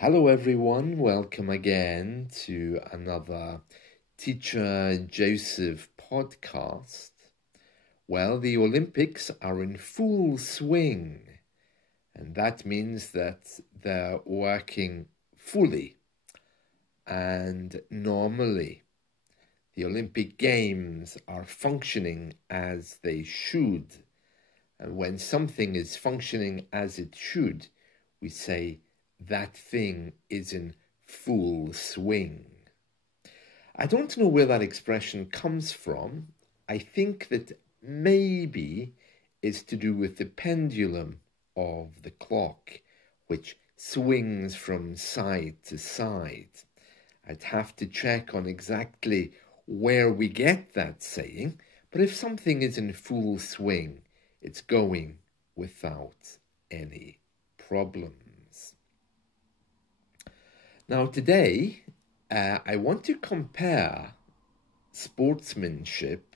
Hello everyone, welcome again to another Teacher Joseph podcast. Well, the Olympics are in full swing, and that means that they're working fully and normally. The Olympic Games are functioning as they should, and when something is functioning as it should, we say that thing is in full swing. I don't know where that expression comes from. I think that maybe it's to do with the pendulum of the clock, which swings from side to side. I'd have to check on exactly where we get that saying, but if something is in full swing, it's going without any problems. Now today, I want to compare sportsmanship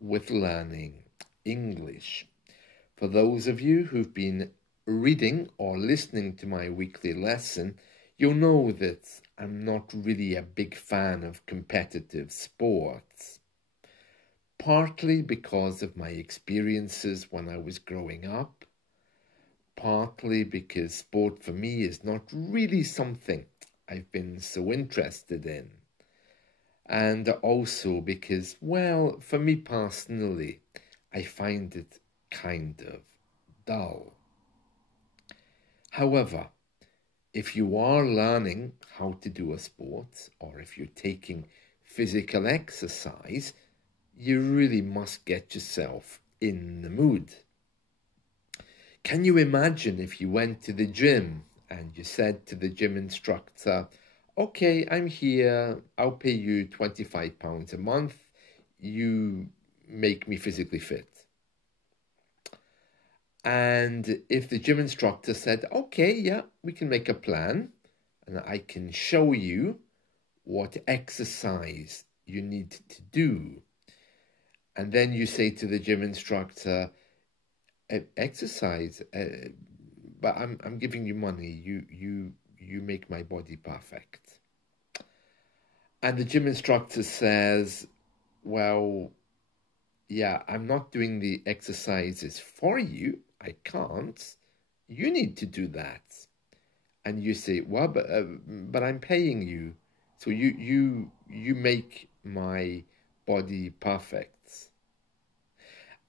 with learning English. For those of you who've been reading or listening to my weekly lesson, you'll know that I'm not really a big fan of competitive sports. Partly because of my experiences when I was growing up, partly because sport for me is not really something I've been so interested in. And also because, well, for me personally, I find it kind of dull. However, if you are learning how to do a sport, or if you're taking physical exercise, you really must get yourself in the mood. Can you imagine if you went to the gym and you said to the gym instructor, okay, I'm here, I'll pay you £25 a month, you make me physically fit. And if the gym instructor said, okay, yeah, we can make a plan and I can show you what exercise you need to do. And then you say to the gym instructor, exercise, but I'm giving you money. You make my body perfect. And the gym instructor says, well, yeah, I'm not doing the exercises for you. I can't. You need to do that. And you say, well, but I'm paying you, so you make my body perfect.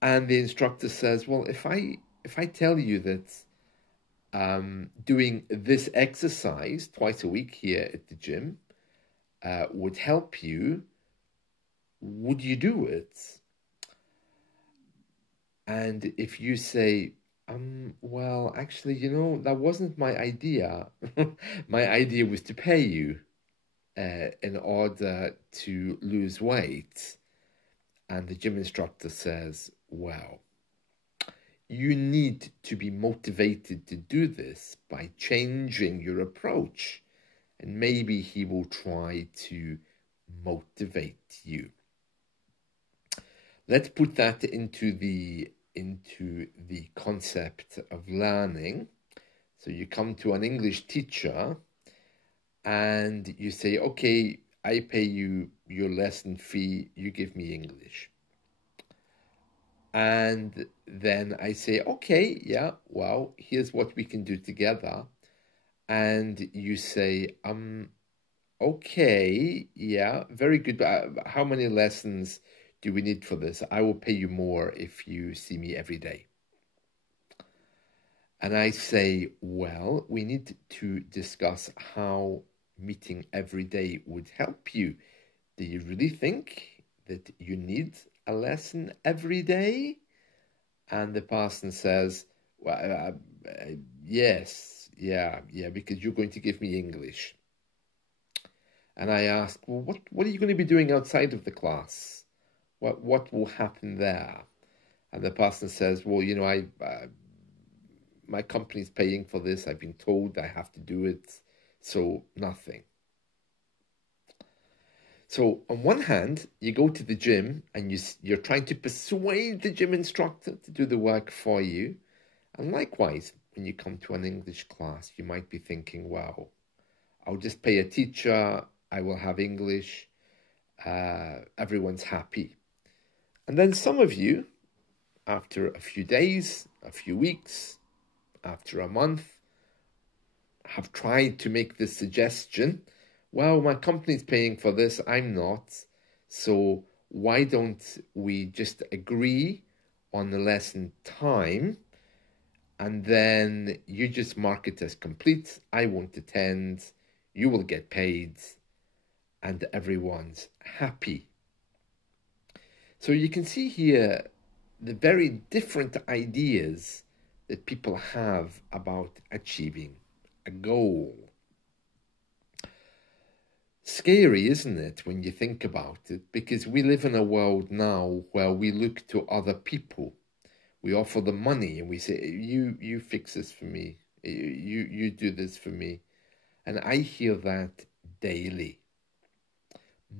And the instructor says, well, if I tell you that doing this exercise twice a week here at the gym would help you, would you do it? And if you say, well, actually, that wasn't my idea. My idea was to pay you in order to lose weight. And the gym instructor says, well, you need to be motivated to do this by changing your approach. And maybe he will try to motivate you. Let's put that into the concept of learning. So you come to an English teacher and you say, okay, I pay you your lesson fee, you give me English. And then I say, okay, yeah, well, here's what we can do together. And you say, okay, yeah, very good. But how many lessons do we need for this? I will pay you more if you see me every day. And I say, well, we need to discuss how meeting every day would help you. Do you really think that you need a lesson every day? And the person says, well, yes, yeah, because you're going to give me English. And I ask, well, what are you going to be doing outside of the class? What will happen there? And the person says, well, my company's paying for this. I've been told I have to do it, so nothing. So on one hand, you go to the gym and you're trying to persuade the gym instructor to do the work for you. And likewise, when you come to an English class, you might be thinking, wow, I'll just pay a teacher, I will have English, everyone's happy. And then some of you, after a few days, a few weeks, after a month, have tried to make this suggestion. Well, my company's paying for this, I'm not. So why don't we just agree on the lesson time, and then you just mark it as complete. I won't attend, you will get paid, and everyone's happy. So you can see here the very different ideas that people have about achieving a goal. Scary, isn't it, when you think about it? Because we live in a world now where we look to other people. We offer them money and we say, you fix this for me. You do this for me. And I hear that daily.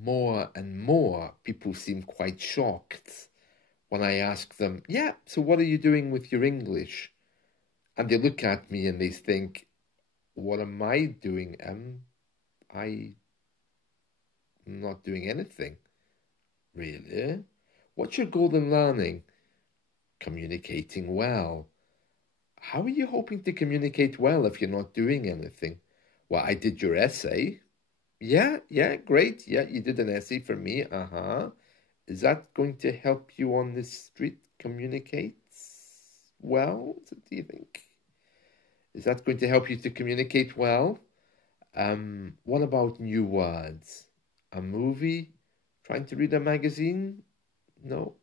More and more people seem quite shocked when I ask them, yeah, so what are you doing with your English? And they look at me and they think, what am I doing? I'm not doing anything. Really? What's your goal in learning? Communicating well. How are you hoping to communicate well if you're not doing anything? Well, I did your essay. Yeah, great. Yeah, you did an essay for me. Is that going to help you on the street communicate well, do you think? Is that going to help you to communicate well? What about new words? A movie? Trying to read a magazine? No,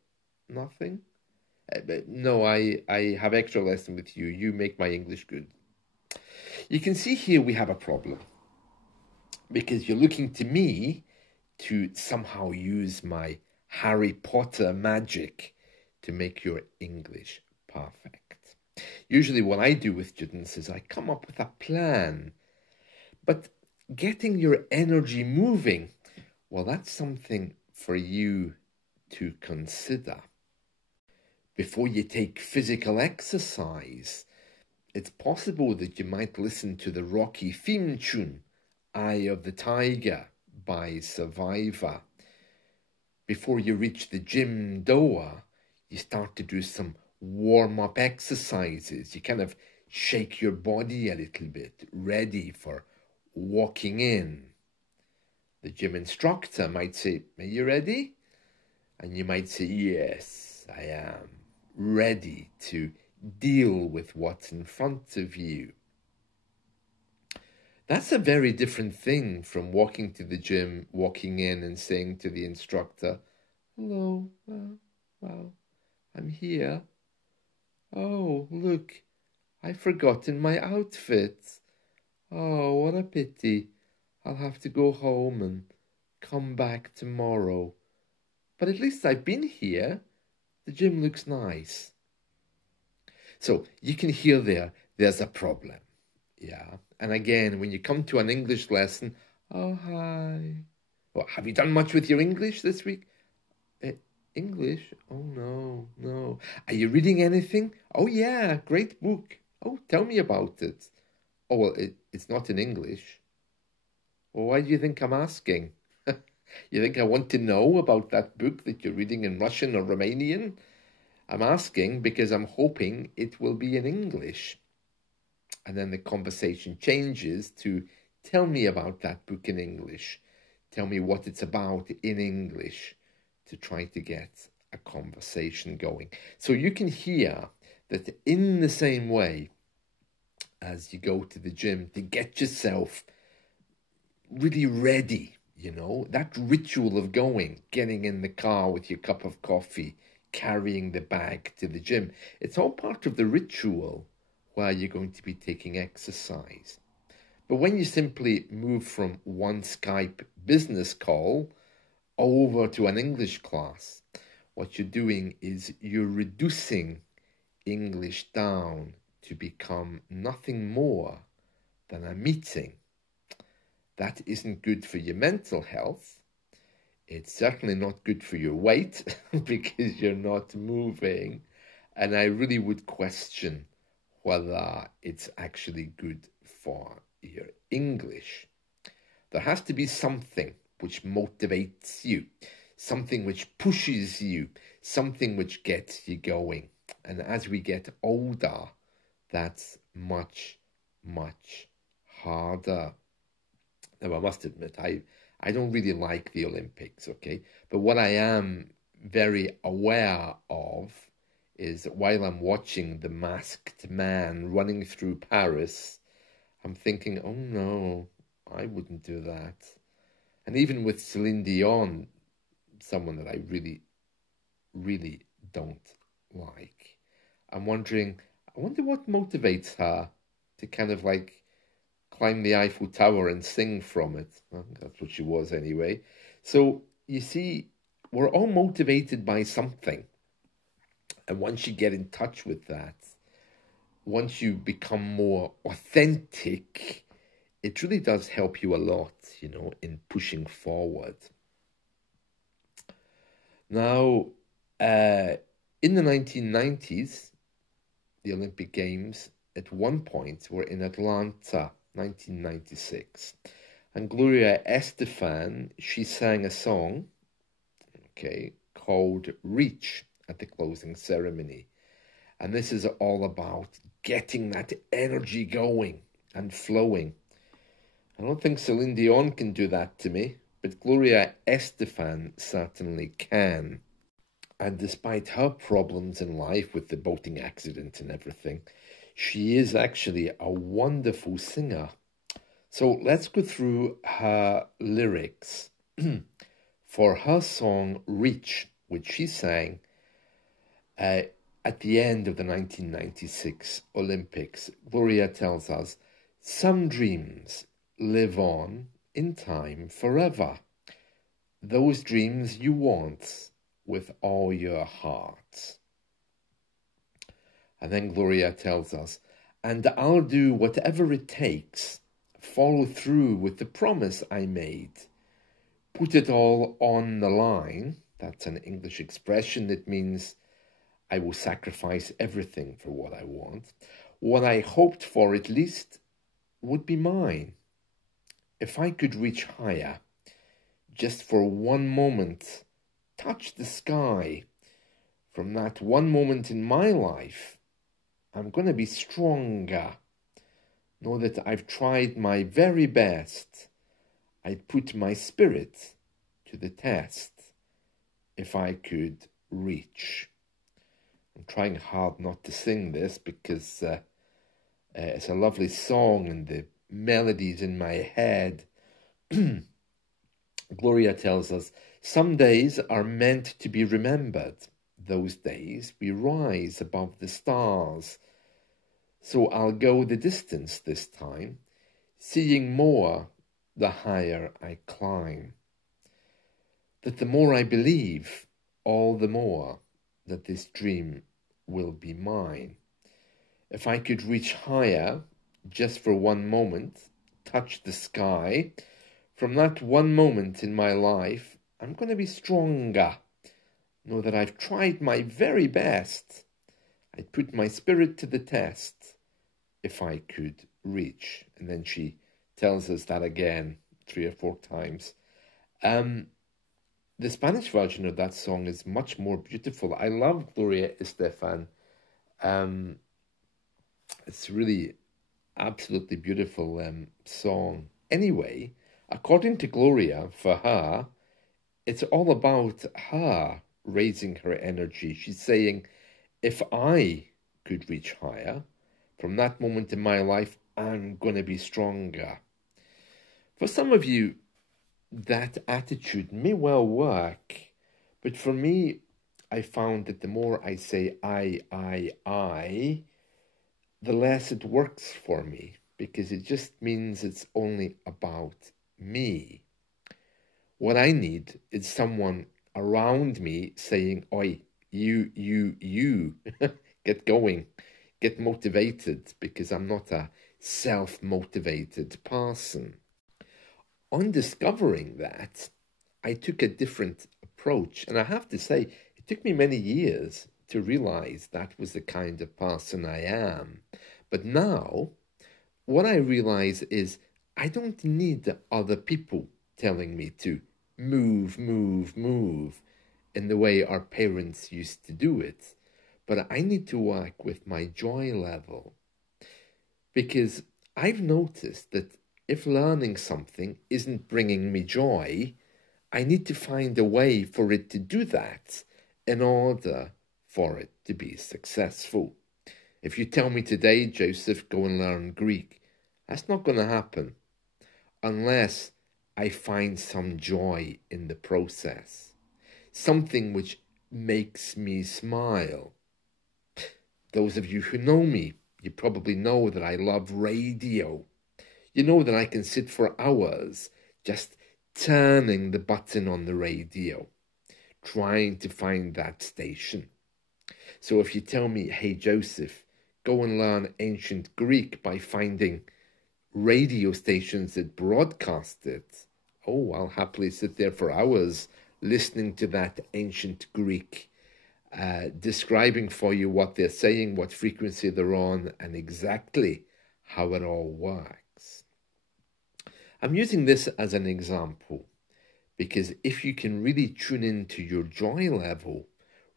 nothing. No, I have extra lesson with you. You make my English good. You can see here we have a problem, because you're looking to me to somehow use my Harry Potter magic to make your English perfect. Usually what I do with students is I come up with a plan, but getting your energy moving, well, that's something for you to consider. Before you take physical exercise, it's possible that you might listen to the Rocky theme tune, Eye of the Tiger by Survivor. Before you reach the gym door, you start to do some warm-up exercises. You kind of shake your body a little bit, ready for walking in. The gym instructor might say, are you ready? And you might say, yes, I am ready to deal with what's in front of you. That's a very different thing from walking to the gym, walking in and saying to the instructor, hello, well, I'm here. Oh, look, I've forgotten my outfit. Oh, what a pity. I'll have to go home and come back tomorrow. But at least I've been here. The gym looks nice. So you can hear there's a problem. Yeah. And again, when you come to an English lesson, oh, hi. Well, have you done much with your English this week? English? Oh, no. Are you reading anything? Oh, yeah, great book. Oh, tell me about it. Oh, well, it's not in English. Well, why do you think I'm asking? You think I want to know about that book that you're reading in Russian or Romanian? I'm asking because I'm hoping it will be in English. And then the conversation changes to tell me about that book in English. Tell me what it's about in English to try to get a conversation going. So you can hear that in the same way as you go to the gym to get yourself really ready, that ritual of getting in the car with your cup of coffee, carrying the bag to the gym. It's all part of the ritual where you're going to be taking exercise. But when you simply move from one Skype business call over to an English class, what you're doing is you're reducing English down to become nothing more than a meeting. That isn't good for your mental health. It's certainly not good for your weight because you're not moving. And I really would question whether it's actually good for your English. There has to be something which motivates you, something which pushes you, something which gets you going. And as we get older, that's much, much harder. Now, I must admit, I don't really like the Olympics, okay? But what I am very aware of is that while I'm watching the masked man running through Paris, I'm thinking, oh no, I wouldn't do that. And even with Celine Dion, someone that I really, really don't like, I'm wondering, I wonder what motivates her to kind of like climb the Eiffel Tower and sing from it. Well, that's what she was anyway. So you see, we're all motivated by something. And once you get in touch with that, once you become more authentic, it really does help you a lot, in pushing forward. Now, in the 1990s, the Olympic Games at one point were in Atlanta, 1996. And Gloria Estefan, she sang a song, called Reach at the closing ceremony. And this is all about getting that energy going and flowing. I don't think Celine Dion can do that to me, but Gloria Estefan certainly can. And despite her problems in life with the boating accident and everything, she is actually a wonderful singer. So let's go through her lyrics. For her song Reach, which she sang at the end of the 1996 Olympics, Gloria tells us, some dreams live on in time forever. Those dreams you want with all your heart. And then Gloria tells us, and I'll do whatever it takes, follow through with the promise I made. Put it all on the line. That's an English expression that means I will sacrifice everything for what I want. What I hoped for, at least, would be mine. If I could reach higher, just for one moment, touch the sky. From that one moment in my life, I'm going to be stronger. Know that I've tried my very best. I'd put my spirit to the test if I could reach. I'm trying hard not to sing this because it's a lovely song and the melody's in my head. Gloria tells us, some days are meant to be remembered. Those days we rise above the stars. So I'll go the distance this time, seeing more the higher I climb. That the more I believe, all the more that this dream will be mine. If I could reach higher, just for one moment, touch the sky, from that one moment in my life, I'm going to be stronger. Know that I've tried my very best. I'd put my spirit to the test if I could reach. And then she tells us that again 3 or 4 times. The Spanish version of that song is much more beautiful. I love Gloria Estefan. It's really absolutely beautiful song. Anyway, according to Gloria, for her, it's all about her raising her energy. She's saying, if I could reach higher, from that moment in my life, I'm going to be stronger. For some of you, that attitude may well work, but for me, I found that the more I say I, the less it works for me, because it just means it's only about me. What I need is someone around me saying, oi, you, get going, get motivated, because I'm not a self-motivated person. On discovering that, I took a different approach, and I have to say, it took me many years to realize that was the kind of person I am. But now, what I realize is I don't need other people telling me to move, move, move in the way our parents used to do it. But I need to work with my joy level, because I've noticed that if learning something isn't bringing me joy, I need to find a way for it to do that in order for it to be successful. If you tell me today, Joseph, go and learn Greek, that's not going to happen unless I find some joy in the process, something which makes me smile. Those of you who know me, you probably know that I love radio. You know that I can sit for hours just turning the button on the radio, trying to find that station. So if you tell me, hey Joseph, go and learn ancient Greek by finding radio stations that broadcast it, oh, I'll happily sit there for hours listening to that ancient Greek, describing for you what they're saying, what frequency they're on, and exactly how it all works. I'm using this as an example because if you can really tune into your joy level,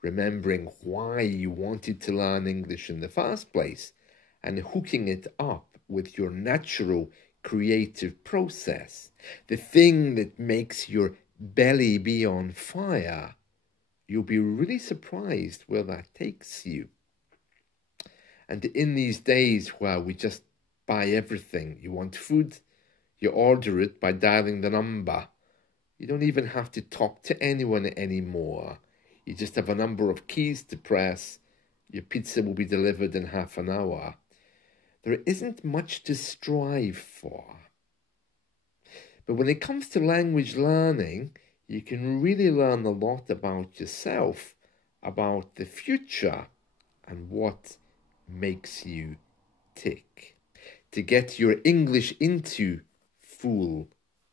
remembering why you wanted to learn English in the first place, and hooking it up with your natural creative process, the thing that makes your belly be on fire, you'll be really surprised where that takes you. And in these days where we just buy everything, you want food, you order it by dialing the number. You don't even have to talk to anyone anymore. You just have a number of keys to press. Your pizza will be delivered in half an hour. There isn't much to strive for. But when it comes to language learning, you can really learn a lot about yourself, about the future, and what makes you tick, to get your English into full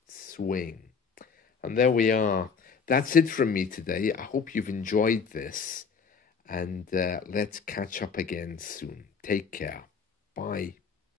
swing. And there we are. That's it from me today. I hope you've enjoyed this, and let's catch up again soon. Take care. Bye.